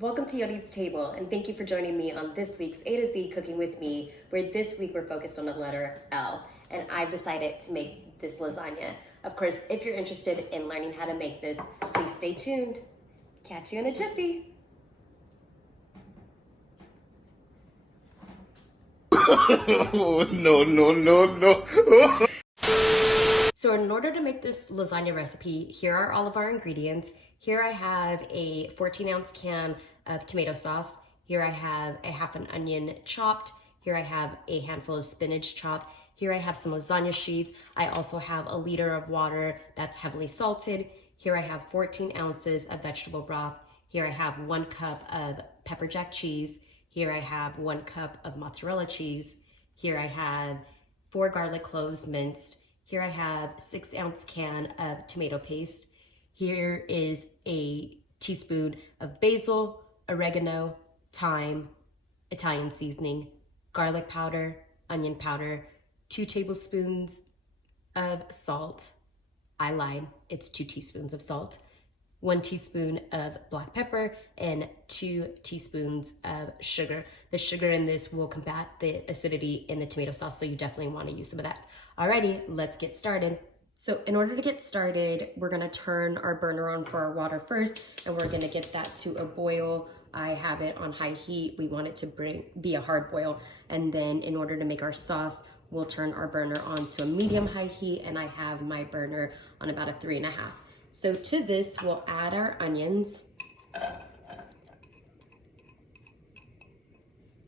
Welcome to Yodi's Table, and thank you for joining me on this week's A to Z Cooking with Me, where this week we're focused on the letter L, and I've decided to make this lasagna. Of course, if you're interested in learning how to make this, please stay tuned. Catch you in a jiffy. No. So in order to make this lasagna recipe, here are all of our ingredients. Here I have a 14-ounce can of tomato sauce. Here I have a half an onion chopped. Here I have a handful of spinach chopped. Here I have some lasagna sheets. I also have a liter of water that's heavily salted. Here I have 14 ounces of vegetable broth. Here I have 1 cup of pepper jack cheese. Here I have 1 cup of mozzarella cheese. Here I have 4 garlic cloves minced. Here I have 6-ounce can of tomato paste. Here is a teaspoon of basil, oregano, thyme, Italian seasoning, garlic powder, onion powder, 2 tablespoons of salt. I lied, it's 2 teaspoons of salt, 1 teaspoon of black pepper, and 2 teaspoons of sugar. The sugar in this will combat the acidity in the tomato sauce, so you definitely want to use some of that. Alrighty, let's get started. So in order to get started, we're gonna turn our burner on for our water first, and we're gonna get that to a boil. I have it on high heat. We want it to be a hard boil. And then in order to make our sauce, we'll turn our burner on to a medium high heat, and I have my burner on about a 3.5. So to this, we'll add our onions.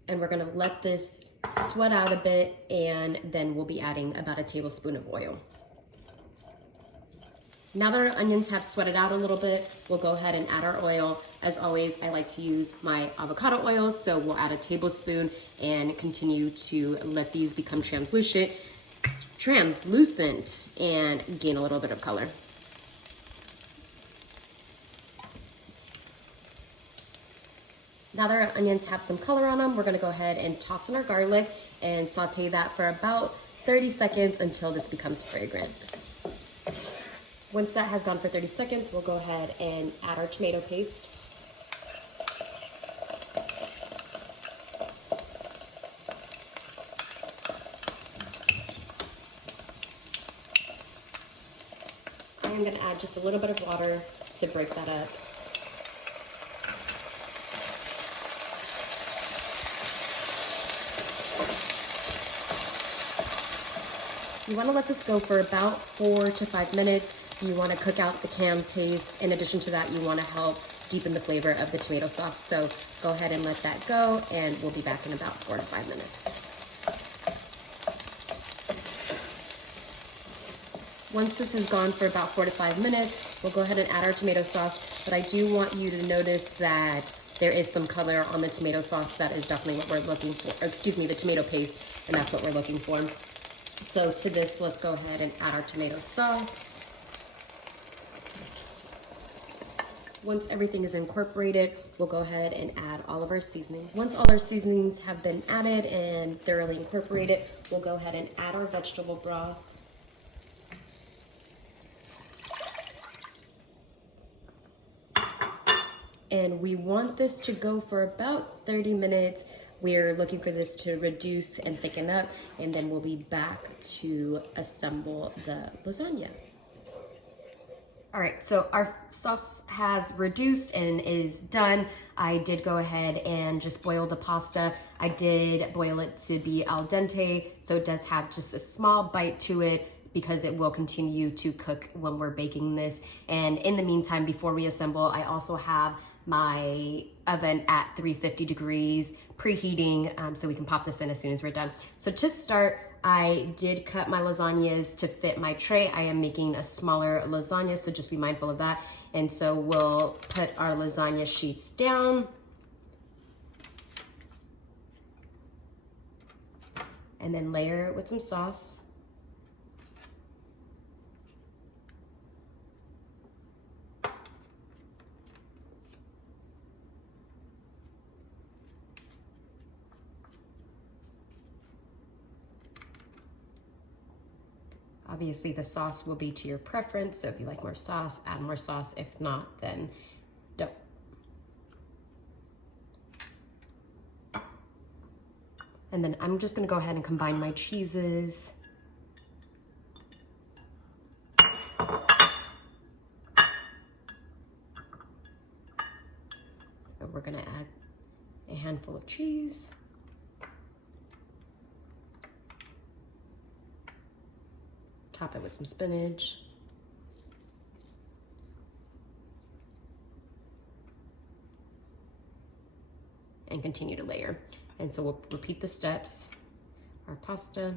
And we're gonna let this sweat out a bit, and then we'll be adding about a tablespoon of oil. Now that our onions have sweated out a little bit, we'll go ahead and add our oil. As always, I like to use my avocado oils, so we'll add a tablespoon and continue to let these become translucent and gain a little bit of color. Now that our onions have some color on them, we're gonna go ahead and toss in our garlic and saute that for about 30 seconds until this becomes fragrant. Once that has gone for 30 seconds, we'll go ahead and add our tomato paste. I'm gonna add just a little bit of water to break that up. You wanna let this go for about 4 to 5 minutes. You wanna cook out the canned taste. In addition to that, you wanna help deepen the flavor of the tomato sauce. So go ahead and let that go, and we'll be back in about 4 to 5 minutes. Once this has gone for about 4 to 5 minutes, we'll go ahead and add our tomato sauce. But I do want you to notice that there is some color on the tomato sauce. That is definitely what we're looking for, or excuse me, the tomato paste, and that's what we're looking for. So to this, let's go ahead and add our tomato sauce. Once everything is incorporated, we'll go ahead and add all of our seasonings. Once all our seasonings have been added and thoroughly incorporated, we'll go ahead and add our vegetable broth. And we want this to go for about 30 minutes. We're looking for this to reduce and thicken up, and then we'll be back to assemble the lasagna. All right, so our sauce has reduced and is done. I did go ahead and just boil the pasta. I did boil it to be al dente, so it does have just a small bite to it because it will continue to cook when we're baking this. And in the meantime, before we assemble, I also have my oven at 350 degrees, preheating, so we can pop this in as soon as we're done. So to start, I did cut my lasagnas to fit my tray. I am making a smaller lasagna, so just be mindful of that. And so we'll put our lasagna sheets down. And then layer it with some sauce. Obviously the sauce will be to your preference, so if you like more sauce, add more sauce. If not, then don't. And then I'm just gonna go ahead and combine my cheeses. And we're gonna add a handful of cheese. Top it with some spinach. And continue to layer. And so we'll repeat the steps. Our pasta.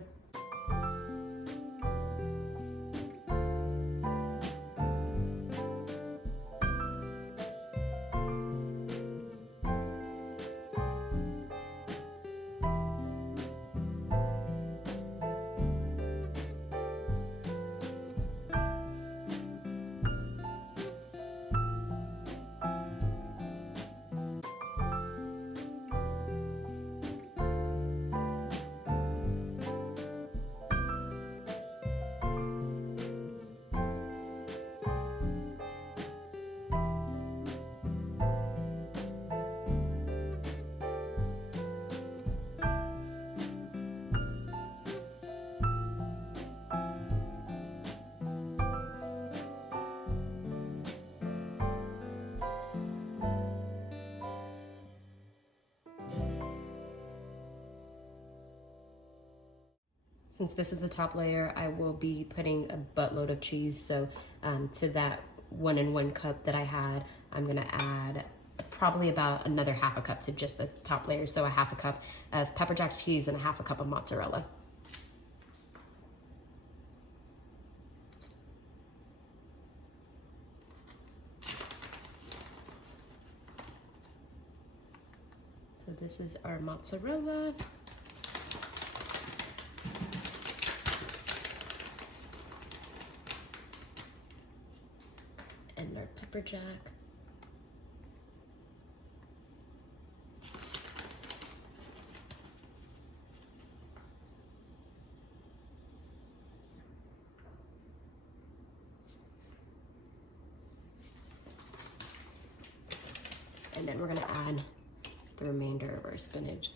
Since this is the top layer, I will be putting a buttload of cheese. So to that 1 1 cup that I had, I'm gonna add probably about another half a cup to just the top layer. So a half a cup of pepper jack cheese and a half a cup of mozzarella. So this is our mozzarella. And our pepper jack. And then we're gonna add the remainder of our spinach.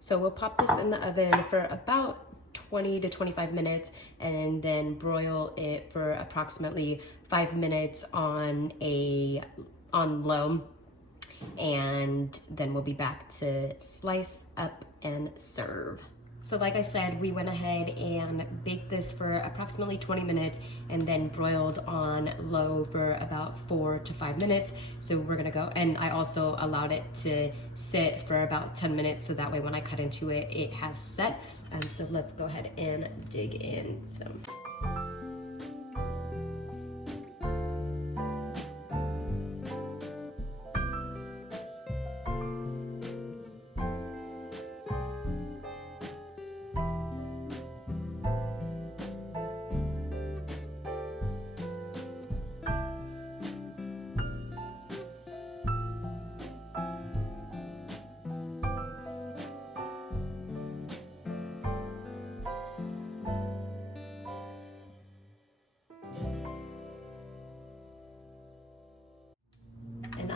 So we'll pop this in the oven for about 20 to 25 minutes and then broil it for approximately 5 minutes on low. And then we'll be back to slice up and serve. So like I said, we went ahead and baked this for approximately 20 minutes and then broiled on low for about 4 to 5 minutes. So we're gonna go, and I also allowed it to sit for about 10 minutes so that way when I cut into it, it has set. So let's go ahead and dig in.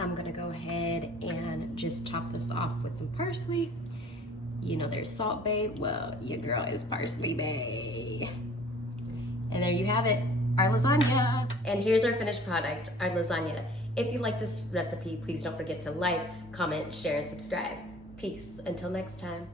I'm gonna go ahead and just top this off with some parsley. You know there's Salt Bae, well, your girl is Parsley Bae. And there you have it, our lasagna. And here's our finished product, our lasagna. If you like this recipe, please don't forget to like, comment, share, and subscribe. Peace, until next time.